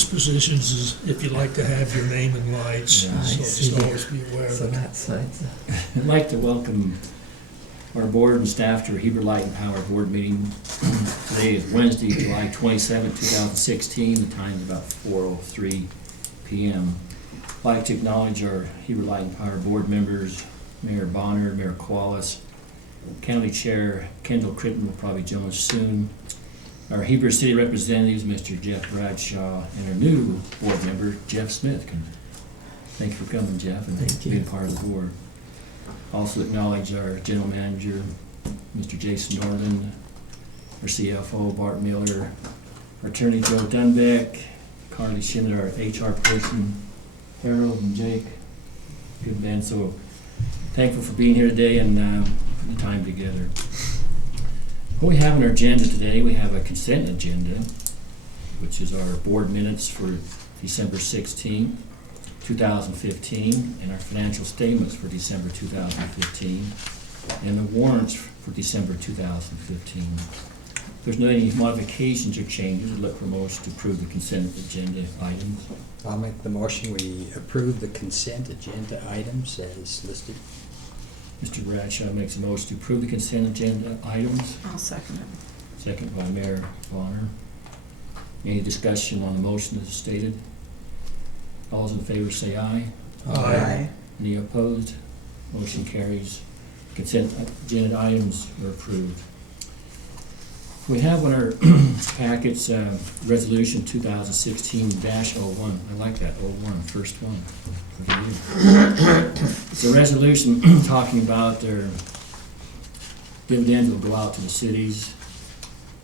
dispositions is if you'd like to have your name in lights, Yeah, I so see. just always be aware So of that. that side. I'd like to welcome our board and staff to our Heber Light and Power Board meeting. Today is Wednesday, July 27, 2016. The time is about 4:03 p.m. I'd like to acknowledge our Heber Light and Power Board members, Mayor Bonner, Mayor Qualis, County Chair Kendall Critton will probably join us soon. Our Heber City representatives, Mr. Jeff Bradshaw, and our new board member, Jeff Smith. Thank you for coming, Jeff, and Thank you. being part of the board. Also acknowledge our general manager, Mr. Jason Norland, our CFO, Bart Miller, our attorney, Joe Dunbeck, Carly Schindler, our HR person, Harold and Jake. Good man. So thankful for being here today and the time together. What we have on our agenda today, we have a consent agenda, which is our board minutes for December 16, 2015, and our financial statements for December 2015, and the warrants for December 2015. If there's no any modifications or changes, I'd look for a motion to approve the consent agenda items. I'll make the motion, we approve the consent agenda items as listed. Mr. Bradshaw makes a motion to approve the consent agenda items. I'll second it. Second by Mayor Bonner. Any discussion on the motion as stated? All those in favor say aye. Aye. Any opposed? Motion carries. Consent agenda items are approved. We have on our packets Resolution 2016-01. I like that, 01, first one for the year. It's a resolution talking about their dividends will go out to the cities.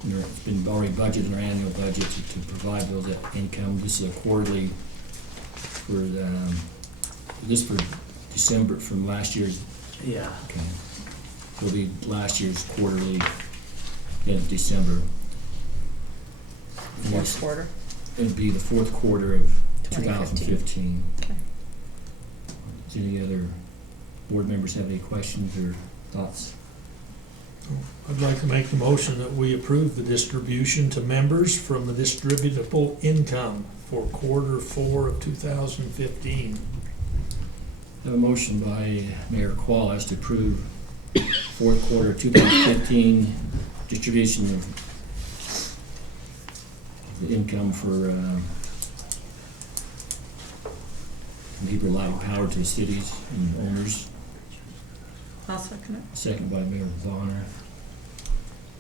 It's been already budgeted in our annual budget to provide those income. This is a quarterly for for December from last year's. Yeah. Okay. It'll be last year's quarterly in December. Fourth quarter. It'd be the fourth quarter of 2015. 2015. Okay. Does any other board members have any questions or thoughts? I'd like to make the motion that we approve the distribution to members from the distributable income for quarter 4 of 2015. I have a motion by Mayor Qualis to approve fourth quarter 2015 distribution of the income for Heber Light and Power to the cities and owners. I'll second it. Second by Mayor Bonner.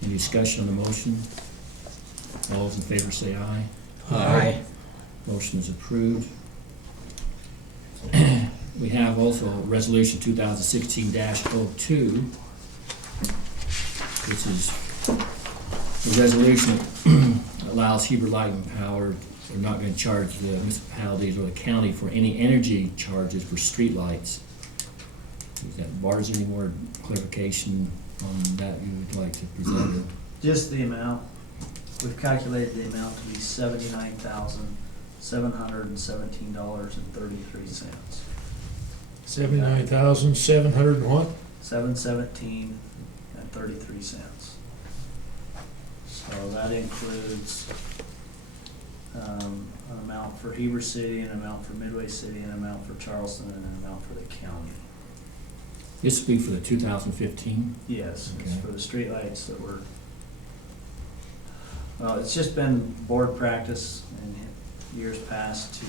Any discussion on the motion? All those in favor say aye. Aye. Motion is approved. We have also Resolution 2016-02, which is a resolution that allows Heber Light and Power, they're not going to charge the municipalities or the county for any energy charges for streetlights. Is that, Bart, is there any more clarification on that you would like to present? Just the amount. We've calculated the amount to be $79,717.33. 79,700 and what? $717.33. So that includes an amount for Heber City, an amount for Midway City, an amount for Charleston, and an amount for the county. This will be for the 2015? Yes, it's Okay. for the streetlights that were, well, it's just been board practice in years past to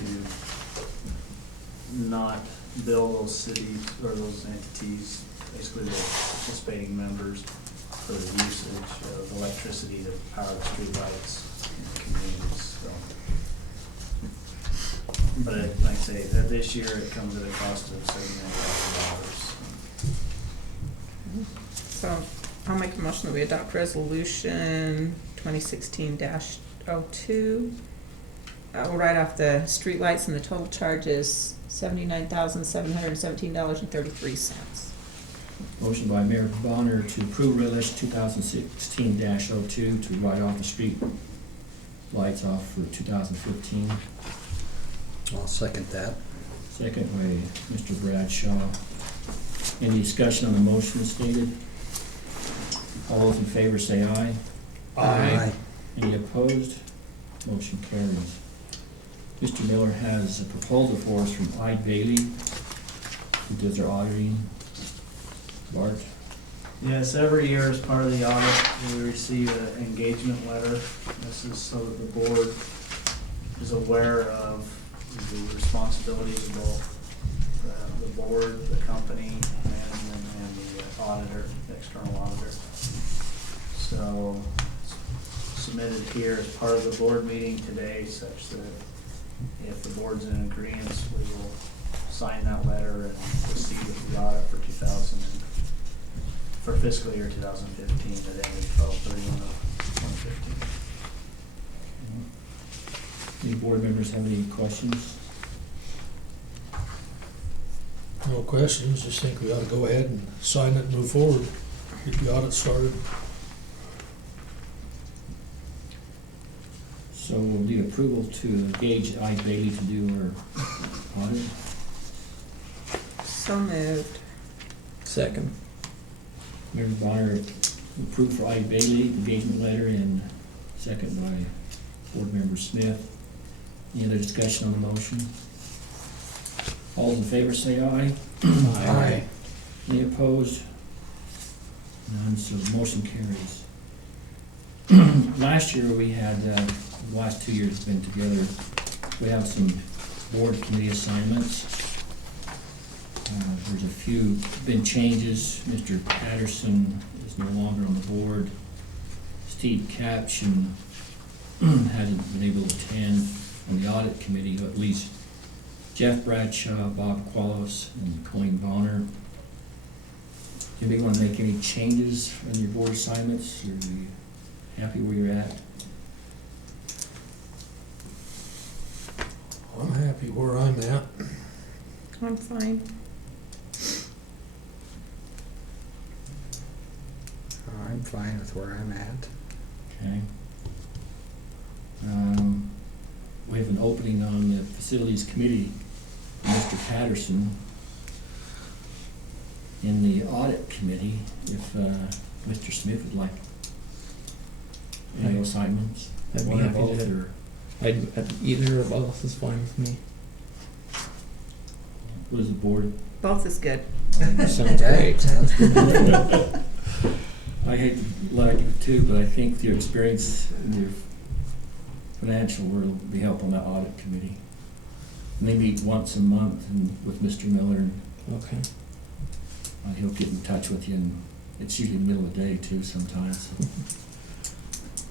not bill those cities or those entities, basically the participating members, for the usage of electricity to power the streetlights in the communities, so. But like I say, this year it comes at a cost of $79,000. So I'll make a motion that we adopt resolution 2016-02. We'll write off the streetlights and the total charge is $79,717.33. Motion by Mayor Bonner to approve Resolution 2016-02 to write off the street lights off for 2015. I'll second that. Second by Mr. Bradshaw. Any discussion on the motion stated? All those in favor say aye. Aye. Any opposed? Motion carries. Mr. Miller has a proposal for us from I. Bailey, who does our auditing. Bart? Yes, every year as part of the audit, we receive an engagement letter. This is so that the board is aware of the responsibilities of both the board, the company, and the auditor, the external auditor. So submitted here as part of the board meeting today, such that if the board's in agreement, we will sign that letter and proceed with the audit for fiscal year 2015 that ended 12/31/2015. Any board members have any questions? No questions, just think we ought to go ahead and sign it and move forward, get the audit started. So we'll need approval to engage I. Bailey to do our audit. So moved. Second. Member Bonner approved for I. Bailey, engagement letter, and second by Board Member Smith. Any other discussion on the motion? All in favor say aye. Aye. Any opposed? None, so the motion carries. Last year we had, the last 2 years been together, we have some board committee assignments. There's a few, been changes. Mr. Patterson is no longer on the board. Steve Caption hasn't been able to attend on the audit committee, at least Jeff Bradshaw, Bob Qualos, and Colleen Bonner. Anybody want to make any changes on your board assignments? Are you happy where you're at? I'm happy where I'm at. I'm fine. I'm fine with where I'm at. Okay. We have an opening on the facilities committee, Mr. Patterson. In the audit committee, if Mr. Smith would like any assignments. I'd be One or happy both, to. or Either or both is fine with me. what is the board? Both is good. Sounds great. Sounds good. I hate to lie to you too, but I think your experience in your financial will be helpful on that audit committee. And they meet once a month and with Mr. Miller, and Okay. he'll get in touch with you, and it's usually middle of the day too sometimes.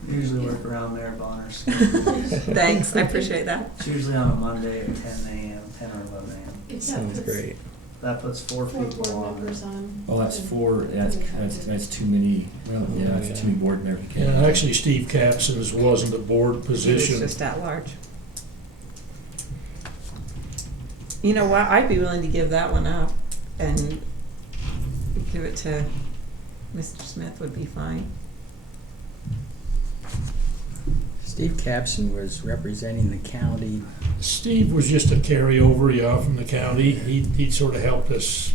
Usually work around there, Bonner's. Thanks, I appreciate that. It's usually on a Monday at 10 a.m., 10 or 11 a.m. Sounds great. That puts four people on. Well, that's four, that's too many, well, yeah, that's too many board members. You can't- Yeah, actually Steve Capson's wasn't a board He was position. just at large. You know what, I'd be willing to give that one up and give it to Mr. Smith would be fine. Steve Capson was representing the county. Steve was just a carryover, yeah, from the county. He'd sort of helped us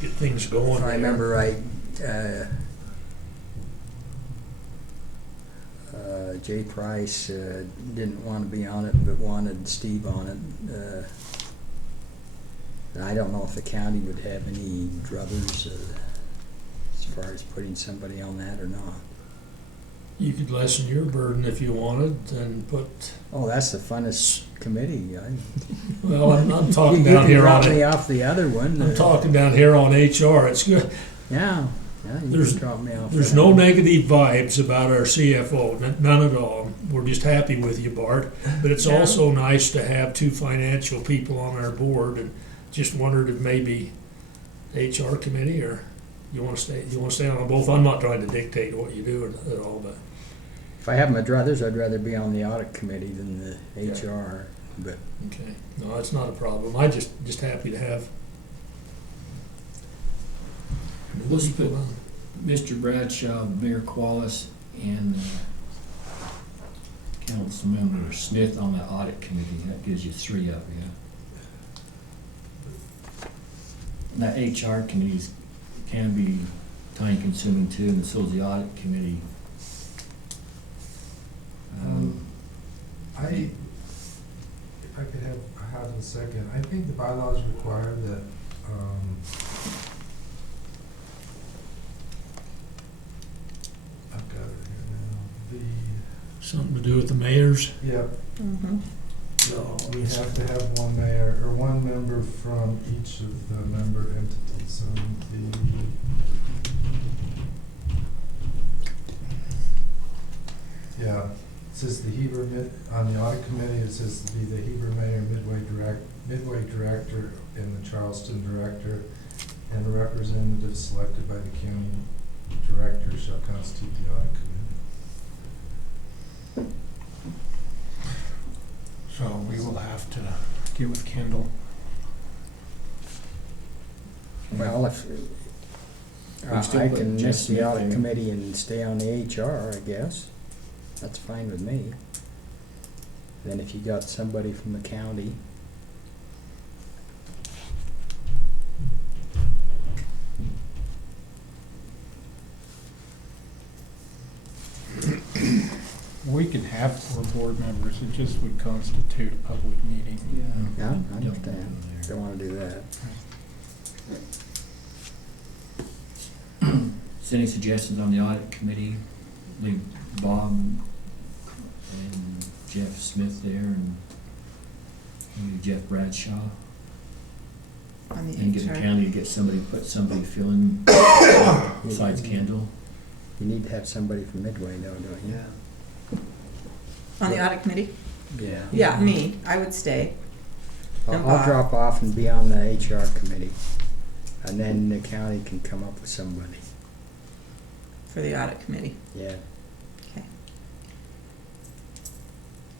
get things going. If I there. remember right, Jay Price didn't want to be on it, but wanted Steve on it. And I don't know if the county would have any druthers as far as putting somebody on that or not. You could lessen your burden if you wanted and put, Oh, that's the funnest committee. well, I'm talking You down can here drop on me it. off the other one. I'm talking down here on HR. It's good. Yeah, you There's- can drop me off. There's that no one. negative vibes about our CFO, none at all. We're just happy with you, Bart. But it's Yeah. also nice to have two financial people on our board, and just wondered if maybe HR committee, or you want to stay on both. I'm not trying to dictate what you do at all, but If I have my druthers, I'd rather be on the audit committee than the HR. But okay. No, it's not a problem. I just happy to have. Let's put Mr. Bradshaw, Mayor Qualis, and Councilmember Smith on the audit committee. That gives you three of you. And that HR committee can be time consuming too, and so is the audit committee. If I second. I think the bylaws require that, I've got it here now. Something to do with the mayors? Yep, Mhm. so we have to have one mayor, or one member from each of the member entities. So yeah, it says the Heber, on the audit committee, it says to be the Heber mayor, Midway director, and the Charleston director, and the representative selected by the county director shall constitute the audit committee. So we will have to get with Kendall. Well, if, We still I put can Jeff miss the Smith audit there. committee and stay on the HR, I guess. That's fine with me. Then if you got somebody from the county, We can have 4 board members, it just would constitute a public meeting. yeah, I Don't understand. go there. Don't wanna do that. Is there any suggestions on the audit committee? Leave Bob and Jeff Smith there, and maybe Jeff Bradshaw, On the and get the HR. county to get somebody, put somebody filling besides Kendall. You need to have somebody from Midway though, don't you? On the audit committee? Yeah. Yeah, me, I would stay. And I'll Bob. drop off and be on the HR committee, and then the county can come up with somebody, For the audit committee. yeah. Okay.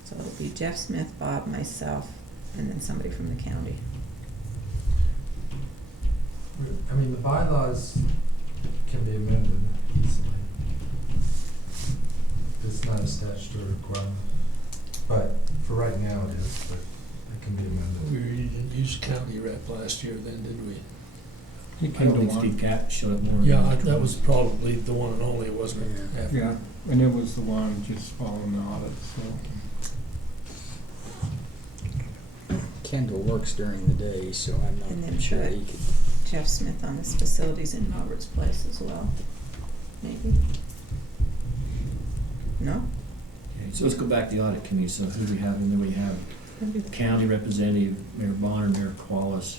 So it'll be Jeff Smith, Bob, myself, and then somebody from the county. I mean, the bylaws can be amended easily. It's not a statutory requirement, but for right now it is, but it can be amended. We didn't use county rep last year then, did we? He I came don't to think one. Steve Cat showed up more. Yeah, than that was probably the one and only, wasn't it? Yeah. After- Yeah, and it was the one just following the audit, so. Kendall works during the day, so I'm And then not sure put- he could. Jeff Smith on this facilities in Robert's Place as well, maybe? No? Okay, so let's go back to the audit committee. So who do we have in there? We have county representative, Mayor Bonner, Mayor Qualis.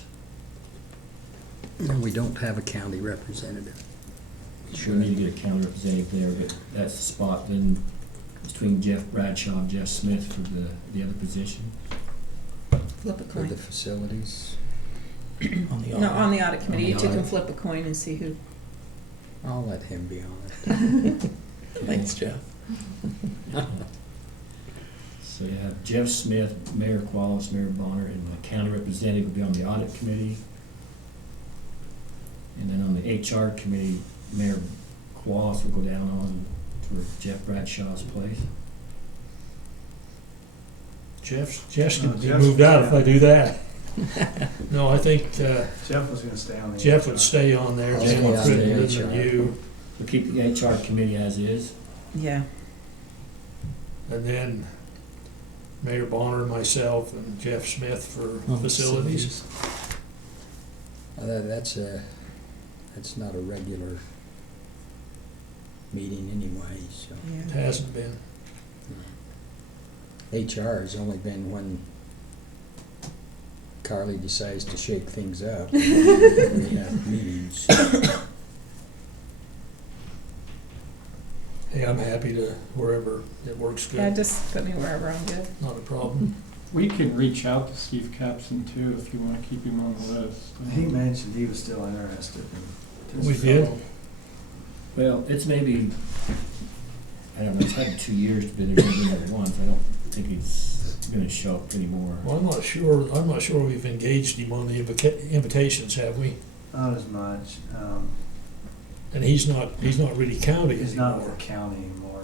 No, we don't have a county representative. We need to get a county representative there, but that's the spot then between Jeff Bradshaw and Jeff Smith for the other position. Flip a For the coin. facilities, On the No, on audit. the audit committee, On you the two can audit. flip a coin and see who. I'll let him be on it. Thanks, Jeff. So you have Jeff Smith, Mayor Qualis, Mayor Bonner, and the county representative will be on the audit committee. And then on the HR committee, Mayor Qualis will go down on for Jeff Bradshaw's place. Jeff's No, gonna be Jeff's- moved out if I do that. No, I think Jeff was gonna stay on the. Jeff would stay on there, I'll Jim stay would on fit the in HR. than you, We'll keep the HR committee as is. Yeah, and then Mayor Bonner, myself, and Jeff Smith for Oh, facilities. That's not a regular meeting anyway, so. It yeah. hasn't been. HR has only been when Carly decides to shake things up. We have meetings. Hey, I'm happy to wherever it works Yeah, good, just put me wherever I'm good. not a problem. We can reach out to Steve Capson too, if you wanna keep him on the list. He mentioned he was still interested in. We did. Well, it's maybe, I don't know, it's had 2 years to be there once. I don't think he's gonna show up anymore. Well, I'm not sure we've engaged him on the invitations, have we? Not as much, And he's not really county he's not with anymore. the county anymore,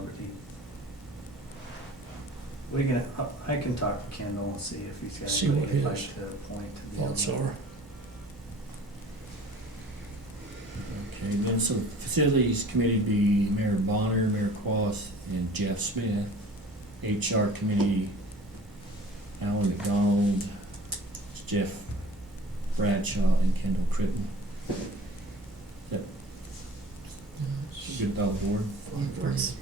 but I can talk to Kendall and see if he's got See anybody what he'd like his to appoint to be on Thoughts that. are. Okay, then so facilities committee would be Mayor Bonner, Mayor Qualis, and Jeff Smith. HR committee, Alan McDonald, Jeff Bradshaw and Kendall Crippen. Is that good with all the board? Works.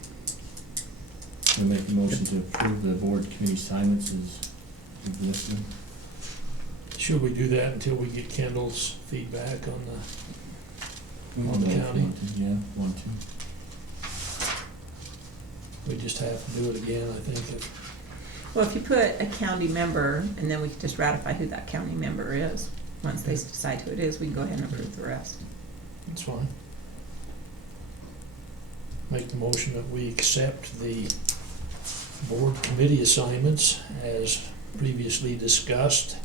I make a motion to approve the board committee assignments as we've listed. Should we do that until we get Kendall's feedback on the, on the county? Yeah, want to. We just have to do it again, I think. Well, if you put a county member, and then we can just ratify who that county member is. Once they decide who it is, we can go ahead and approve the rest. That's fine. Make the motion that we accept the board committee assignments as previously discussed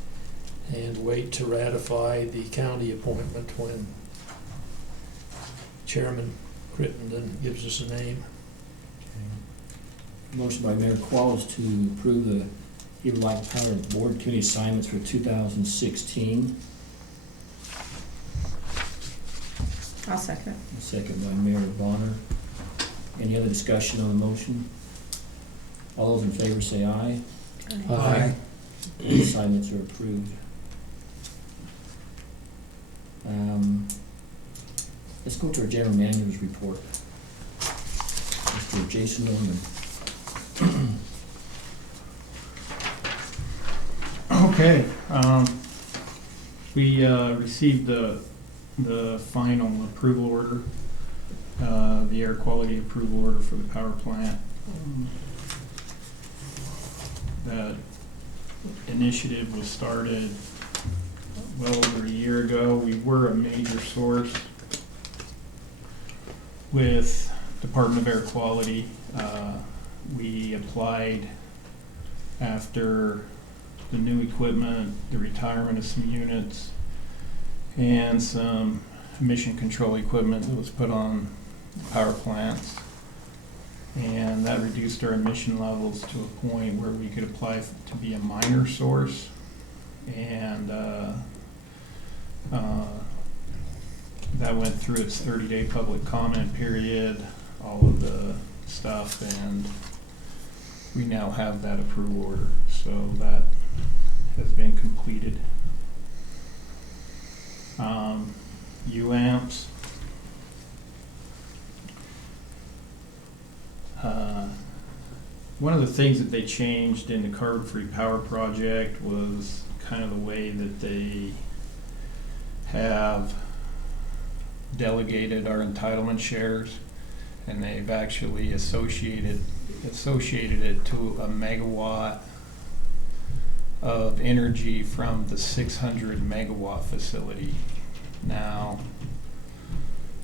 and wait to ratify the county appointment when Chairman Crittenden gives us a name. Motion by Mayor Qualls to approve the Heber Light Power Board Committee assignments for 2016. I'll second. Second by Mayor Bonner. Any other discussion on the motion? All those in favor say aye. it. Aye. The assignments are approved. Let's go to our general manager's report. Mr. Jason Norman. Okay, we received the final approval order, the air quality approval order for the power plant. That initiative was started well over a year ago. We were a major source with Department of Air Quality. We applied after the new equipment, the retirement of some units, and some emission control equipment that was put on power plants. And that reduced our emission levels to a point where we could apply to be a minor source. And that went through its 30-day public comment period, all of the stuff, and we now have that approval order. So that has been completed. UAMPS. One of the things that they changed in the carbon-free power project was kind of the way that they have delegated our entitlement shares, and they've actually associated it to a megawatt of energy from the 600 megawatt facility. Now,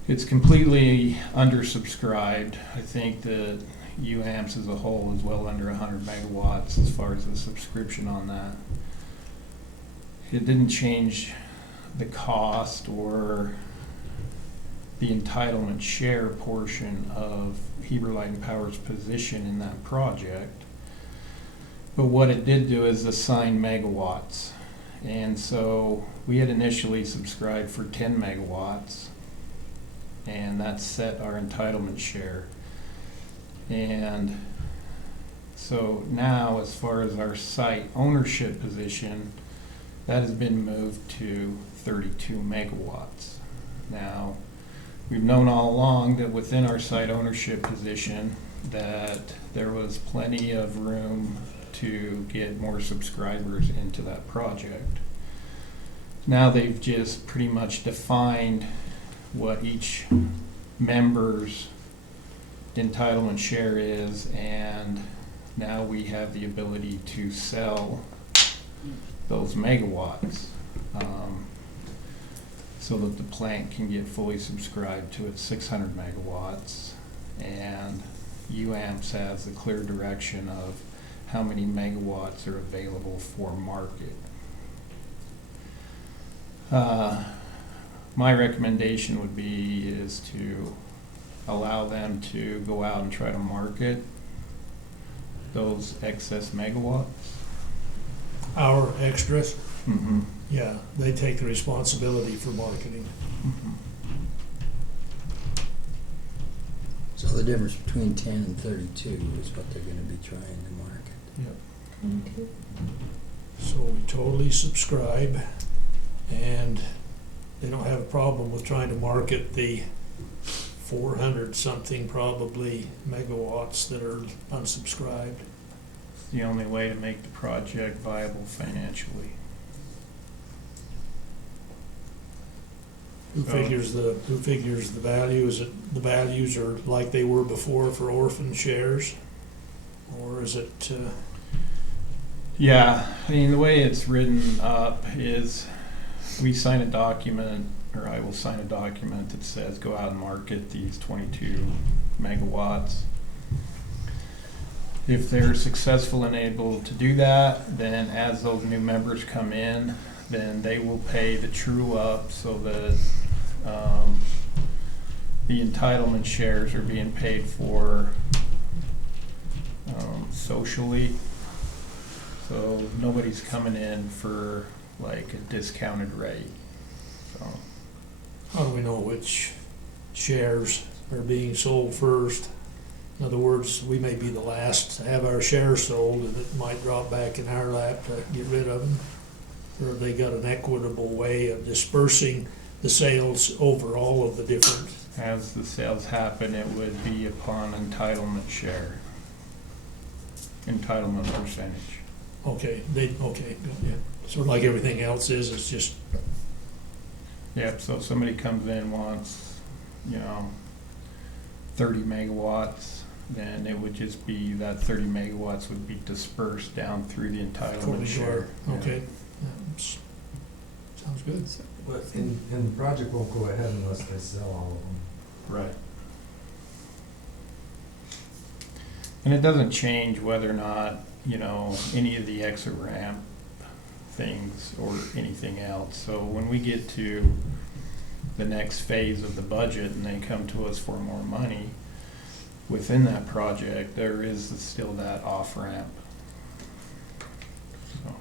it's completely undersubscribed. I think that UAMPS as a whole is well under 100 megawatts as far as the subscription on that. It didn't change the cost or the entitlement share portion of Heber Light and Power's position in that project. But what it did do is assign megawatts. And so we had initially subscribed for 10 megawatts, and that set our entitlement share. And so now, as far as our site ownership position, that has been moved to 32 megawatts. Now, we've known all along that within our site ownership position that there was plenty of room to get more subscribers into that project. Now they've just pretty much defined what each member's entitlement share is, and now we have the ability to sell those megawatts so that the plant can get fully subscribed to its 600 megawatts, and UAMPS has the clear direction of how many megawatts are available for market. My recommendation would be is to allow them to go out and try to market those excess megawatts. Our extras, Mm-hmm. yeah, they take the responsibility for marketing. Mm-hmm. So the difference between 10 and 32 is what they're gonna be trying to market. Yep. So we totally subscribe, and they don't have a problem with trying to market the 400 something probably megawatts that are unsubscribed. It's the only way to make the project viable financially. Who So- figures the value? Is it the values are like they were before for orphan shares? Or is it, Yeah, I mean, the way it's written up is we sign a document, or I will sign a document that says go out and market these 22 megawatts. If they're successful and able to do that, then as those new members come in, then they will pay the true up so that the entitlement shares are being paid for socially. So nobody's coming in for like a discounted rate. So how do we know which shares are being sold first? In other words, we may be the last to have our shares sold, and it might drop back in our lap to get rid of them. Or have they got an equitable way of dispersing the sales over all of the different? as the sales happen, it would be upon entitlement share, entitlement percentage. Okay, okay, yeah. Sort of like everything else is, it's just, Yep, so if somebody comes in and wants, 30 megawatts, then it would just be that 30 megawatts would be dispersed down through the entitlement according to share. our, okay. Yeah, sounds good. But and the project won't go ahead unless they sell all of them. Right. And it doesn't change whether or not, any of the exit ramp things or anything else. So when we get to the next phase of the budget and they come to us for more money, within that project, there is still that off ramp. So.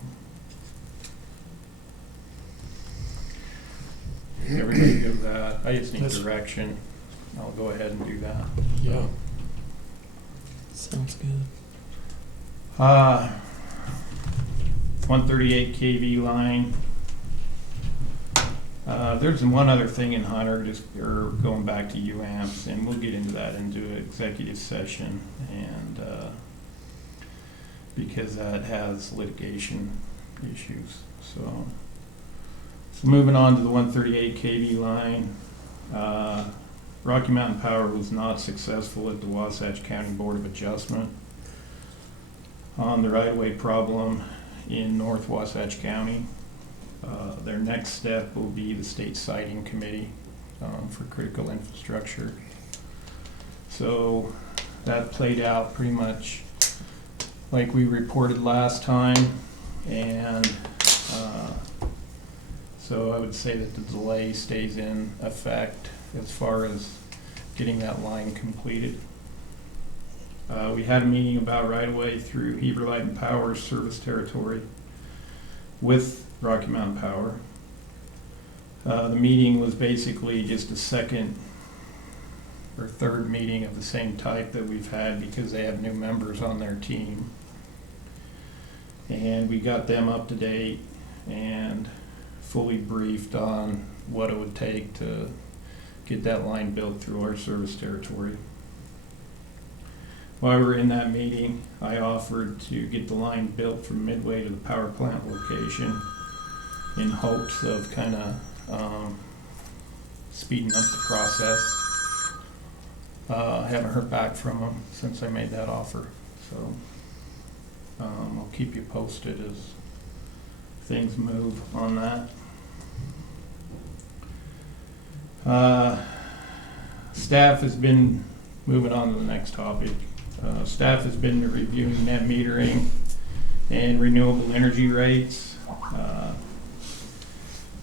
Everybody good with that? I just need That's- direction. I'll go ahead and do that. Yeah, Sounds good. 138 kV line. There's one other thing in Hunter, or going back to UAMPS, and we'll get into that into an executive session, and because that has litigation issues. So moving on to the 138 kV line. Rocky Mountain Power was not successful at the Wasatch County Board of Adjustment on the right-of-way problem in North Wasatch County. Their next step will be the State Siting Committee for critical infrastructure. So that played out pretty much like we reported last time, and so I would say that the delay stays in effect as far as getting that line completed. We had a meeting about right-of-way through Heber Light and Power's service territory with Rocky Mountain Power. The meeting was basically just a second or third meeting of the same type that we've had because they have new members on their team. And we got them up to date and fully briefed on what it would take to get that line built through our service territory. While we were in that meeting, I offered to get the line built from Midway to the power plant location in hopes of kind of speeding up the process. I haven't heard back from them since I made that offer, so I'll keep you posted as things move on that. Staff has been, moving on to the next topic, staff has been reviewing net metering and renewable energy rates.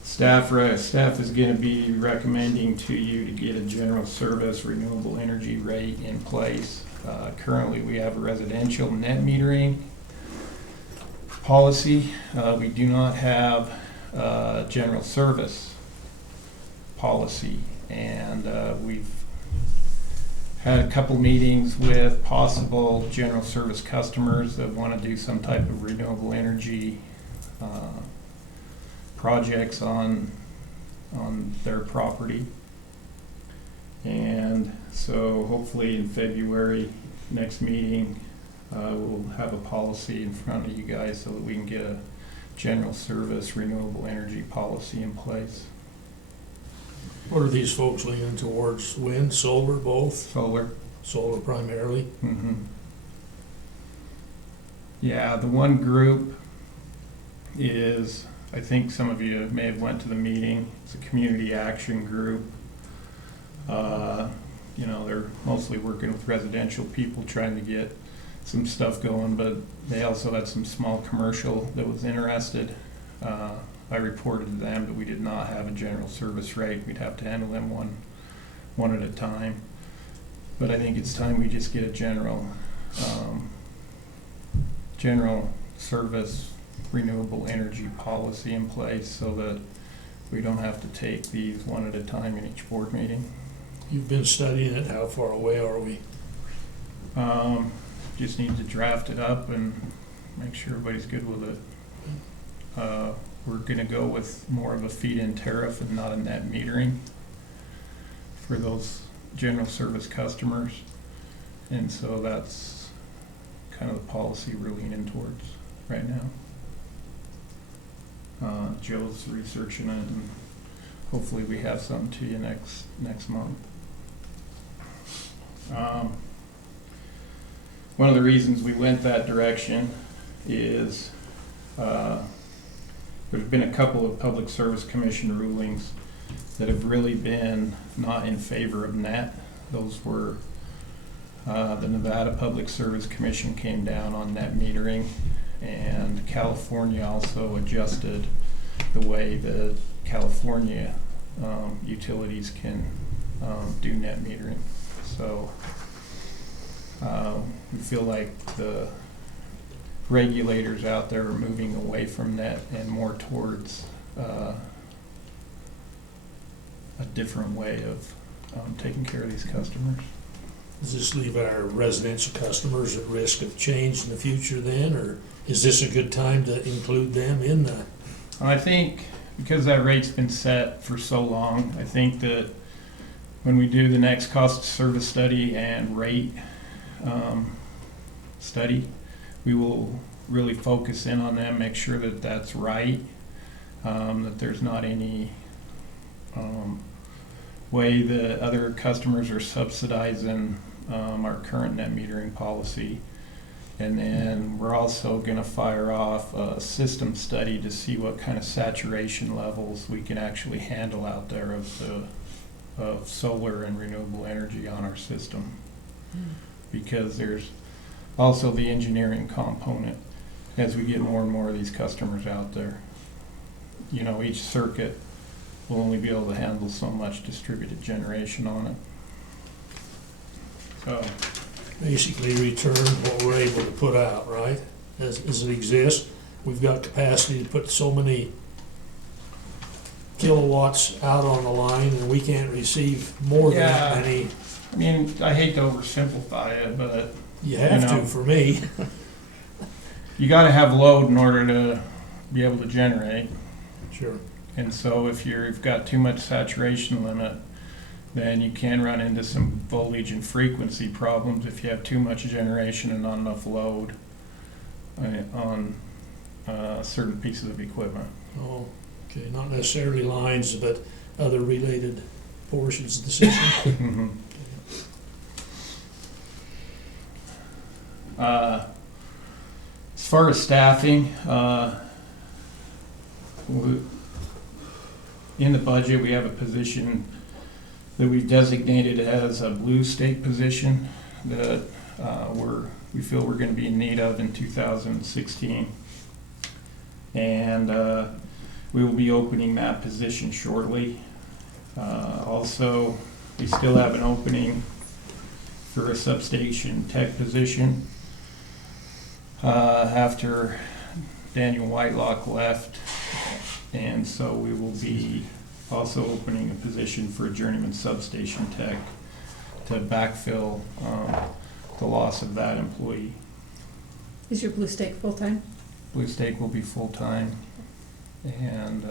Staff is going to be recommending to you to get a general service renewable energy rate in place. Currently, we have a residential net metering policy. We do not have a general service policy, and we've had a couple meetings with possible general service customers that want to do some type of renewable energy projects on their property. And so hopefully in February, next meeting, we'll have a policy in front of you guys so that we can get a general service renewable energy policy in place. What are these folks leaning towards? Wind, solar, both? Solar. Solar primarily? Mm-hmm. Yeah, the one group is, I think some of you may have went to the meeting, it's a community action group. You know, they're mostly working with residential people trying to get some stuff going, but they also had some small commercial that was interested. I reported to them that we did not have a general service rate. We'd have to handle them one at a time. But I think it's time we just get a general service renewable energy policy in place so that we don't have to take these one at a time in each board meeting. You've been studying it. How far away are we? Just need to draft it up and make sure everybody's good with it. We're gonna go with more of a feed-in tariff and not a net metering for those general service customers. And so that's kind of the policy we're leaning towards right now. Joe's researching it, and hopefully we have something to you next month. One of the reasons we went that direction is there's been a couple of Public Service Commission rulings that have really been not in favor of net. Those were the Nevada Public Service Commission came down on net metering, and California also adjusted the way the California utilities can do net metering. So we feel like the regulators out there are moving away from net and more towards a different way of taking care of these customers. Does this leave our residential customers at risk of change in the future then, or is this a good time to include them in that? I think because that rate's been set for so long, I think that when we do the next cost of service study and rate study, we will really focus in on them, make sure that that's right, that there's not any way that other customers are subsidizing our current net metering policy. And then we're also going to fire off a system study to see what kind of saturation levels we can actually handle out there of solar and renewable energy on our system. Because there's also the engineering component as we get more and more of these customers out there. You know, each circuit will only be able to handle so much distributed generation on it. So Basically return what we're able to put out, right? As it exists, we've got capacity to put so many kilowatts out on the line, and we can't receive more than that Yeah. many. I mean, I hate to oversimplify it, but You have You know. to, for me. you gotta have load in order to be able to generate. Sure. And so if you've got too much saturation limit, then you can run into some voltage and frequency problems if you have too much generation and not enough load on certain pieces of equipment. Oh, okay, not necessarily lines, but other related portions of the system. As far as staffing, in the budget, we have a position that we've designated as a blue state position that we feel we're going to be in need of in 2016. And we will be opening that position shortly. Also, we still have an opening for a substation tech position after Daniel Whitelock left, and so we will be also opening a position for a journeyman substation tech to backfill the loss of that employee. Is your blue stake full-time? Blue Stake will be full-time. And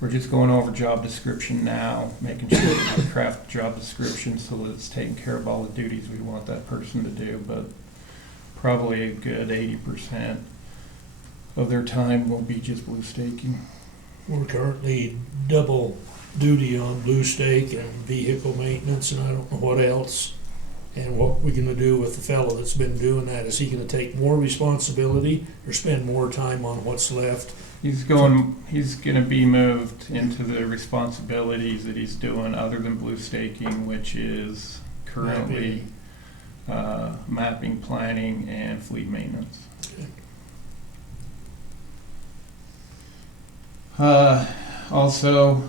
we're just going over job description now, making sure that we craft job description so that it's taking care of all the duties we want that person to do. But probably a good 80% of their time will be just blue staking. We're currently double duty on Blue Stake and vehicle maintenance, and I don't know what else. And what we're gonna do with the fellow that's been doing that, is he gonna take more responsibility or spend more time on what's left? He's gonna be moved into the responsibilities that he's doing other than blue staking, which is currently mapping, planning, and fleet maintenance. Also,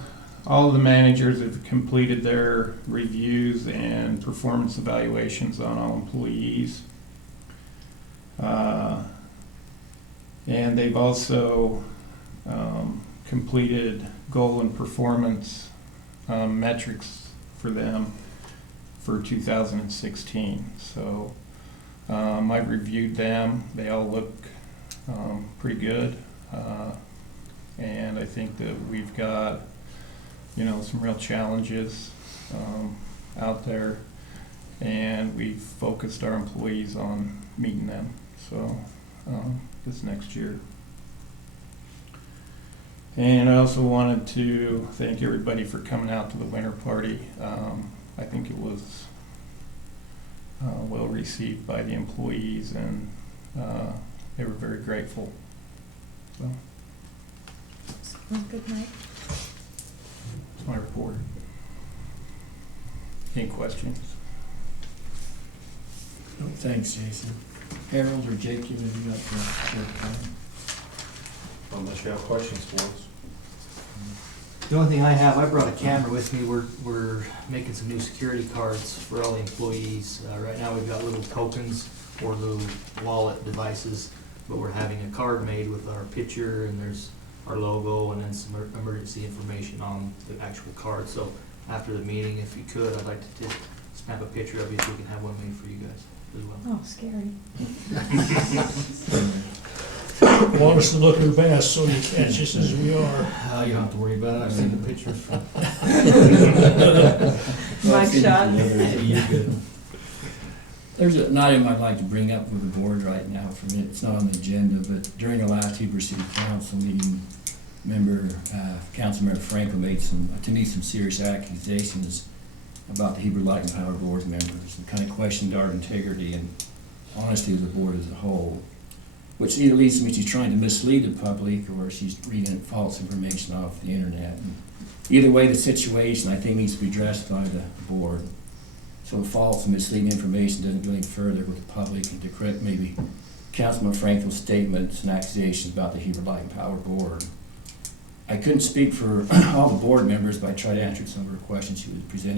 all of the managers have completed their reviews and performance evaluations on all employees. And they've also completed goal and performance metrics for them for 2016. So I've reviewed them. They all look pretty good. And I think that we've got, some real challenges out there, and we've focused our employees on meeting them. So this next year. And I also wanted to thank everybody for coming out to the winter party. I think it was well received by the employees, and they were very grateful. So Good night. that's my report. Any questions? No, thanks, Jason. Harold or Jake, you maybe got the short time? Unless you have questions for us. The only thing I have, I brought a camera with me. We're making some new security cards for all the employees. Right now, we've got little tokens or little wallet devices, but we're having a card made with our picture, and there's our logo, and then some emergency information on the actual card. So after the meeting, if you could, I'd like to just snap a picture of you so we can have one made for you guys as well. Oh, scary. Want us to look our best so you catch us as we are. You don't have to worry about it. I've seen the pictures from. Mike shot. You're good. There's an item I'd like to bring up with the board right now. For me, it's not on the agenda, but during the last Heber City Council meeting, Councilmember Frankel made to me some serious accusations about the Heber Light and Power Board members, and kind of questioned our integrity and honesty of the board as a whole, which either leads to me she's trying to mislead the public, or she's reading false information off the internet. And either way, the situation, I think, needs to be addressed by the board. So false and misleading information doesn't go any further with the public, and to correct maybe Councilman Frankel's statements and accusations about the Heber Light and Power Board. I couldn't speak for all the board members, but I tried to answer some of her questions she was presented